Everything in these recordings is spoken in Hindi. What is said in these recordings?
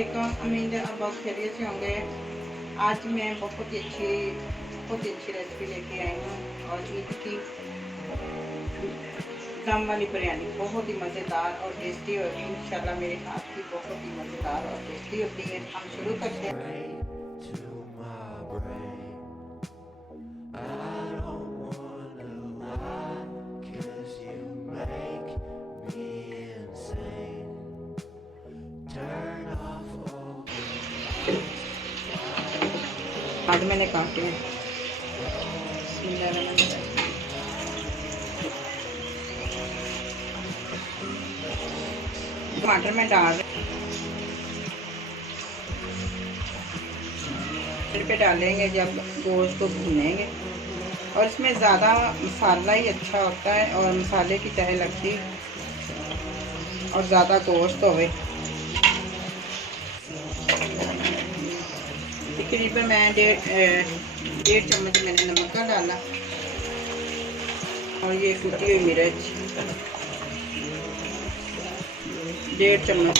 अस्सलामुअलैकुम। उम्मीद है आप बहुत खैरियत से होंगे। आज मैं बहुत ही अच्छी रेसिपी लेके आई हूँ और ईद की दम वाली बिरयानी बहुत ही मज़ेदार और टेस्टी होगी। इंशाल्लाह मेरे हाथ की बहुत ही मज़ेदार और टेस्टी होती है। हम शुरू करते हैं। आज मैंने काटे हैं। टमाटर में डाल फिर पे डालेंगे जब गोश्त को भूनेंगे। और इसमें ज़्यादा मसाला ही अच्छा होता है और मसाले की तह लगती और ज़्यादा गोश्त होवे। तकरीबन मैं डेढ़ चम्मच मैंने नमक का डाला और ये कुटी हुई मिर्च, 1.5 चम्मच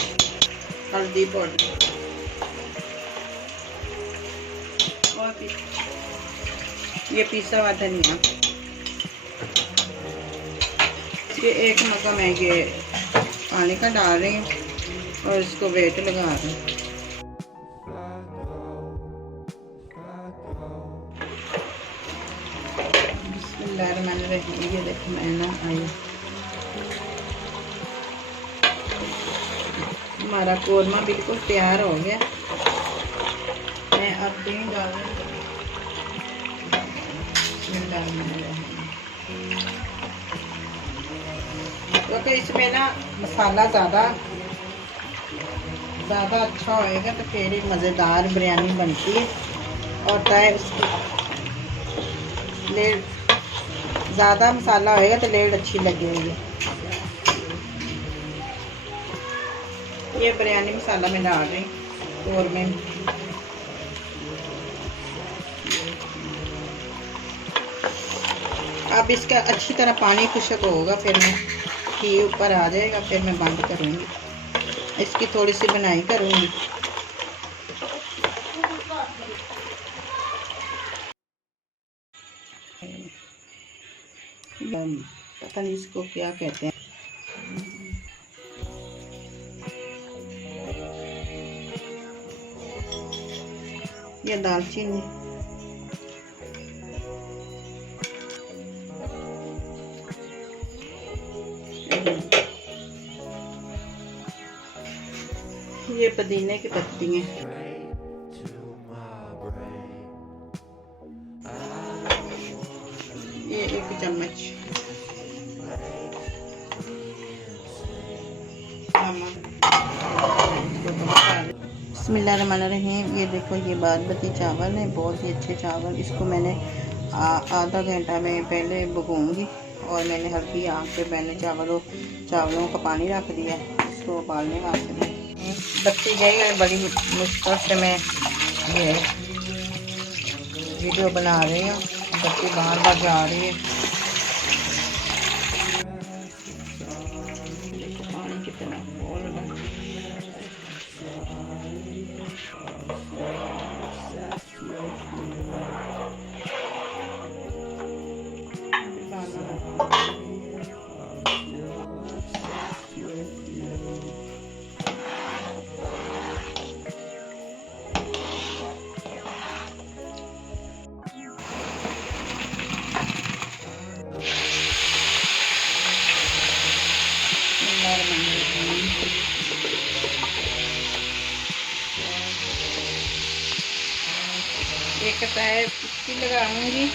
हल्दी पाउडर और ये पिसा हुआ धनिया। ये 1 मग्गा मैं ये पानी का डाल रही हूँ और इसको वेट लगा रही हूँ। ये देखो मैं ना आई हमारा कोरमा बिल्कुल तैयार हो गया। मैं अब दही डाल क्योंकि इसमें ना मसाला ज़्यादा अच्छा होएगा तो फिर ही मज़ेदार बिरयानी बनती है। और तय उसकी लेड ज़्यादा मसाला होएगा तो लेड अच्छी लगेगी। ये बिरयानी मसाला मैं डाल रही हूँ और मैं अब इसका अच्छी तरह पानी खुश्क होगा, फिर मैं घी ऊपर आ जाएगा, फिर मैं बंद करूँगी। इसकी थोड़ी सी बनाई करूँगी। पता नहीं इसको क्या कहते हैं। ये दालचीनी, ये पुदीने की पत्ती हैं, ये 1 चम्मच बिस्मिल्लाहिर्रहमानिर्रहीम। ये देखो ये बासमती चावल है, बहुत ही अच्छे चावल। इसको मैंने आधा घंटा में पहले भगूंगी और मैंने हल्की आंच पे मैंने चावलों का पानी रख दिया। इसको उबालने वास्ते बत्ती गई है। बड़ी मुश्किल से मैं ये वीडियो बना रही हूँ। बत्ती बार बार जा रही है। पानी कितना बोल रहा एक तय इसकी लगाऊंगी।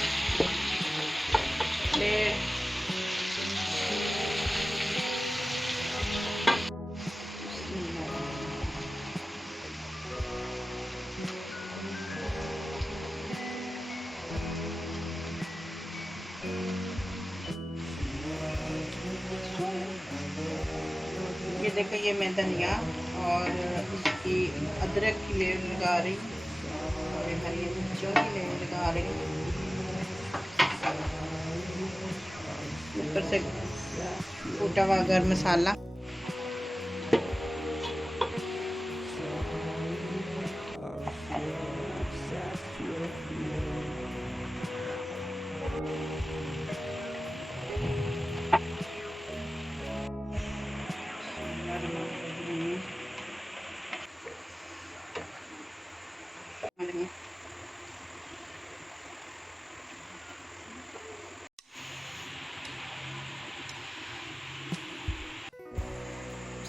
ये देखो ये मैं धनिया और इसकी अदरक की लेयर लगा रही और हरी मिर्चों की लेयर लगा रही। ऊपर से कूटा हुआ गरम मसाला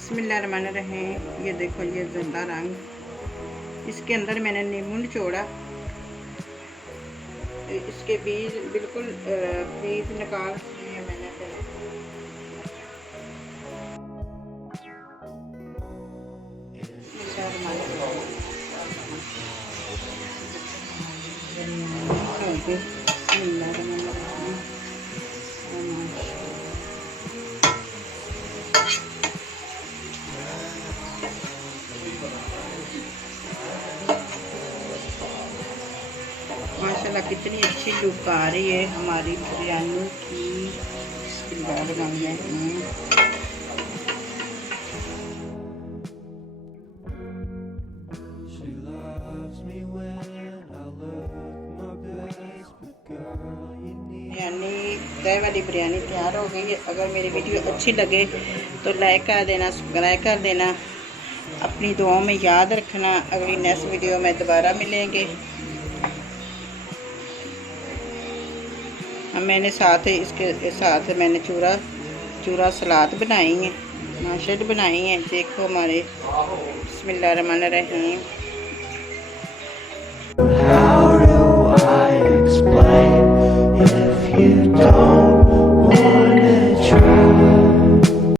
बिस्मिल्लाहिर्रहमानिर्रहीम। ये देखो ये ज़रदा रंग, इसके अंदर मैंने नींबू निचोड़ा, इसके बीज बिल्कुल बीज निकाल दिए मैंने। माशाल्लाह कितनी अच्छी लुक आ रही है हमारी बिरयानी की। बिरयानी दही वाली बिरयानी तैयार हो गई है। अगर मेरी वीडियो अच्छी लगे तो लाइक कर देना, सब्सक्राइब कर देना, अपनी दुआओं में याद रखना। अगली नेक्स्ट वीडियो में दोबारा मिलेंगे। मैंने साथ इसके साथ मैंने चूरा सलाद बनाई है, माशद बनाई है। देखो हमारे बिस्मिल्लाहिर्रहमानिर्रहीम। How do I explain?